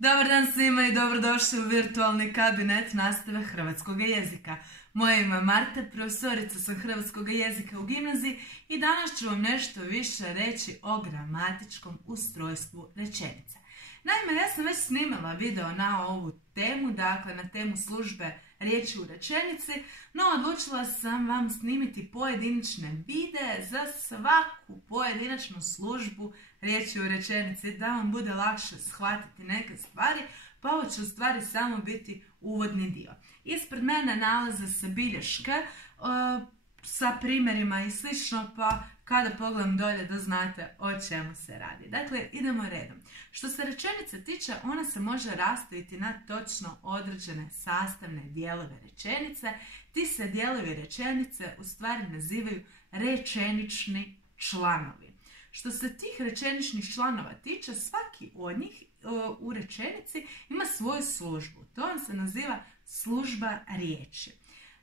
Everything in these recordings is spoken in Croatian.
Dobar dan svima i dobrodošli u virtualni kabinet nastave hrvatskog jezika. Moje ime je Marta, profesorica sam hrvatskog jezika u gimnaziji i danas ću vam nešto više reći o gramatičkom ustrojstvu rečenice. Naime, ja sam već snimila video na ovu temu, dakle na temu službe riječi u rečenici, no odlučila sam vam snimiti pojedinačne videe za svaku pojedinačnu službu riječi u rečenici, da vam bude lakše shvatiti neke stvari, pa ovo će u stvari samo biti uvodni dio. Ispred mene nalaze se bilješke sa primjerima i slično, pa kada pogledam dolje da znate o čemu se radi. Dakle, idemo redom. Što se rečenice tiče, ona se može rastaviti na točno određene sastavne dijelove rečenice. Ti se dijelovi rečenice u stvari nazivaju rečenični članovi. Što se tih rečeničnih članova tiče, svaki od njih u rečenici ima svoju službu. To vam se naziva služba riječi.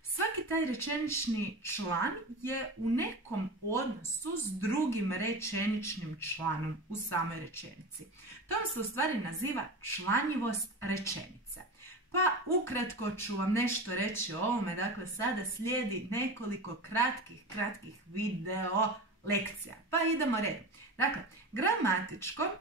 Svaki taj rečenični član je u nekom odnosu s drugim rečeničnim članom u samoj rečenici. To vam se u stvari naziva članjivost rečenice. Pa ukratko ću vam nešto reći o ovome. Dakle, sada slijedi nekoliko kratkih video lekcija. Pa idemo redom. Dakle, gramatičko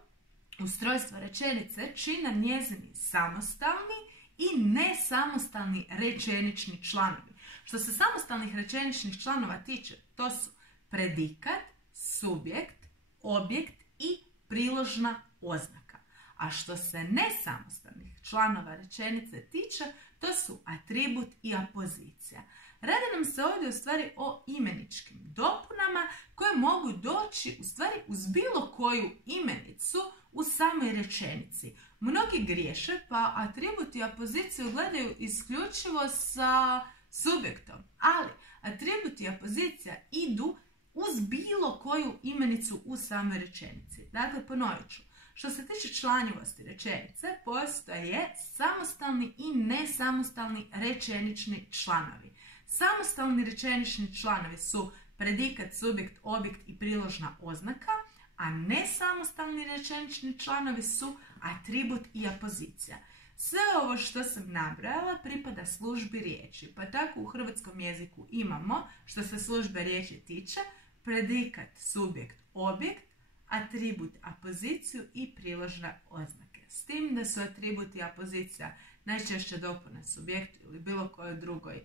ustrojstvo rečenice čine njezini samostalni i nesamostalni rečenični članovi. Što se samostalnih rečeničnih članova tiče, to su predikat, subjekt, objekt i priložna oznaka. A što se nesamostalnih članova rečenice tiče, to su atribut i apozicija. Radi nam se ovdje u stvari o imeničkim dopunama koje mogu doći u stvari uz bilo koju imenicu u samoj rečenici. Mnogi griješe pa atribut i apoziciju gledaju isključivo sa subjektom, ali atribut i apozicija idu uz bilo koju imenicu u samoj rečenici. Dakle, ponovit ću. Što se tiče članjivosti rečenice, postoje samostalni i nesamostalni rečenični članovi. Samostalni rečenični članovi su predikat, subjekt, objekt i priložna oznaka, a nesamostalni rečenični članovi su atribut i apozicija. Sve ovo što sam nabrojala pripada službi riječi, pa tako u hrvatskom jeziku imamo, što se službe riječi tiče, predikat, subjekt, objekt, atribut, apoziciju i priložne oznake. S tim da su atribut i apozicija najčešće dopune subjektu ili bilo kojoj drugoj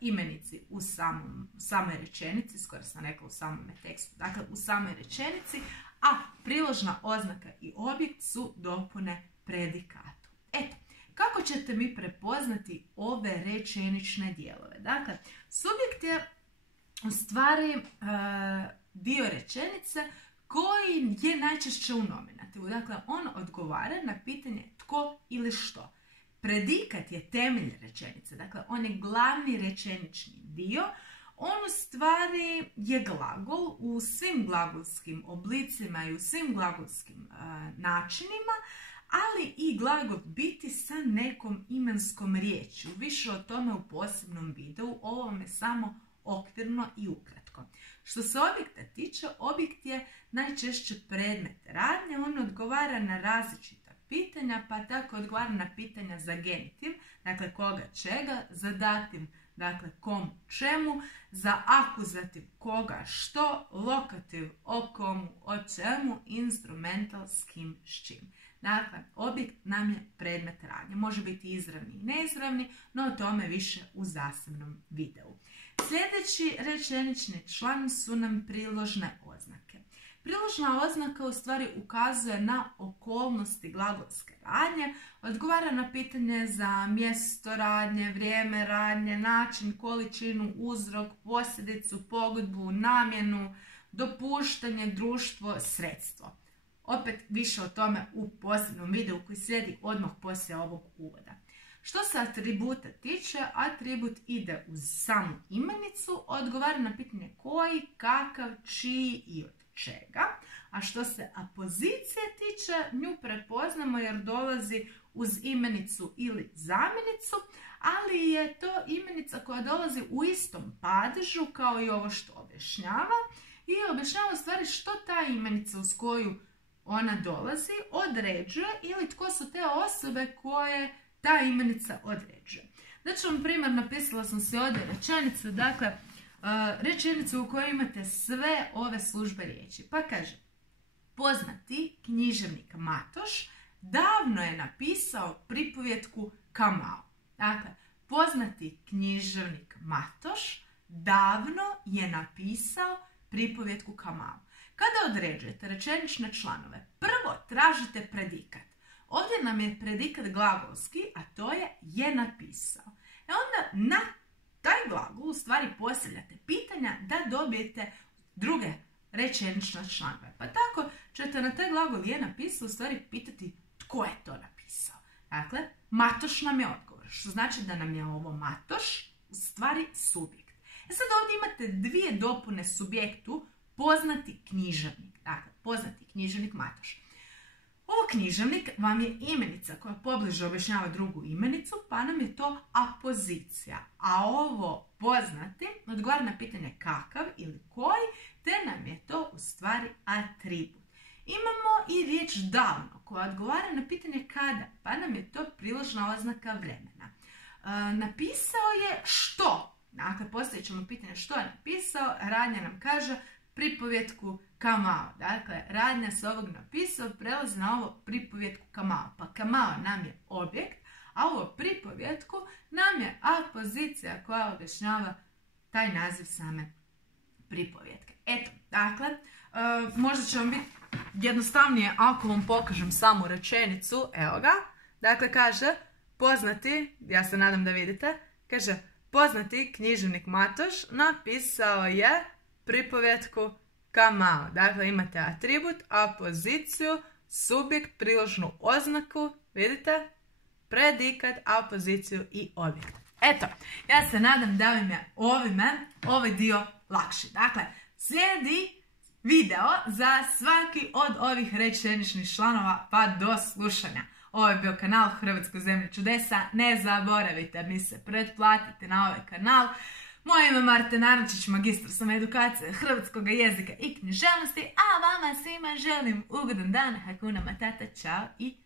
imenici u samoj rečenici, skoro sam rekla u samome tekstu, dakle u samoj rečenici, a priložna oznaka i objekt su dopune predikatu. Eto, kako ćete mi prepoznati ove rečenične dijelove? Dakle, subjekt je u stvari dio rečenice koji je najčešće u nominativu. Dakle, on odgovara na pitanje tko ili što. Predikat je temelj rečenice, dakle on je glavni rečenični dio. On u stvari je glagol u svim glagolskim oblicima i u svim glagolskim načinima, ali i glagol biti sa nekom imenskom riječju. Više o tome u posebnom videu, ovo vam je samo okvirno i ukratko. Što se objekta tiče, objekt je najčešće predmet radnje, on odgovara na različita pitanja, pa tako odgovara na pitanja za genitiv, dakle koga čega, za dativ, dakle kom čemu, za akuzativ koga što, lokativ o komu o čemu, instrumental s kim s čim. Dakle, objekt nam je predmet radnje. Može biti izravni i neizravni, no o tome više u zasebnom videu. Sljedeći rečenični član su nam priložne oznake. Priložna oznaka u stvari ukazuje na okolnosti glagolske radnje, odgovara na pitanje za mjesto radnje, vrijeme radnje, način, količinu, uzrok, posljedicu, pogodbu, namjenu, dopuštanje, društvo, sredstvo. Opet više o tome u posebnom videu koji slijedi odmah poslije ovog uvoda. Što se atributa tiče, atribut ide uz samu imenicu, odgovara na pitanje koji, kakav, čiji i od čega. A što se apozicije tiče, nju prepoznamo jer dolazi uz imenicu ili zamjenicu, ali je to imenica koja dolazi u istom padežu kao i ovo što objašnjava i objašnjava u stvari što ta imenica uz koju ona dolazi, određuje ili tko su te osobe koje ta imenica određuje. Znači vam primjer, napisala sam si ovdje rečenicu, dakle, rečenicu u kojoj imate sve ove službe riječi. Pa kaže, poznati književnik Matoš davno je napisao pripovjetku Kamao. Dakle, poznati književnik Matoš davno je napisao pripovjetku Kamao. Kada određujete rečenične članove, prvo tražite predikat. Ovdje nam je predikat glagolski, a to je napisao. Onda na taj glagol u stvari postavljate pitanja da dobijete druge rečenične članove. Pa tako ćete na taj glagol je napisao u stvari pitati tko je to napisao. Dakle, Matoš nam je odgovor, što znači da nam je ovo Matoš u stvari subjekt. Sad ovdje imate dvije dopune subjektu, poznati književnik. Dakle, poznati književnik Matoš. Ovo književnik vam je imenica koja pobliže objašnjava drugu imenicu, pa nam je to apozicija. A ovo poznati odgovara na pitanje kakav ili koji, te nam je to u stvari atribut. Imamo i riječ davno koja odgovara na pitanje kada, pa nam je to priložna oznaka vremena. Napisao je što? Dakle, postavit ćemo pitanje što je napisao, radnja nam kaže pripovjetku Kamao. Dakle, radnja se ovog napisao, prelazi na ovo pripovjetku Kamao. Pa Kamao nam je objekt, a ovo pripovjetku nam je apozicija koja objašnjava taj naziv same pripovjetke. Eto, dakle, možda će vam biti jednostavnije ako vam pokažem samu rečenicu. Evo ga. Dakle, kaže, poznati, ja se nadam da vidite, kaže, poznati književnik Matoš napisao je pripovjetku Kamao. Dakle, imate atribut, apoziciju, subjekt, priložnu oznaku, vidite, predikat, apoziciju i objekt. Eto, ja se nadam da vam je ovaj dio lakši. Dakle, slijedi video za svaki od ovih rečeničnih članova pa do slušanja. Ovo je bio kanal Hrvatsko zemlje čudesa. Ne zaboravite mi se pretplatiti na ovaj kanal. Moje ime je Marta Narančić, magistar sam edukacije hrvatskog jezika i književnosti, a vama svima želim ugodan dan, Hakuna Matata, čao i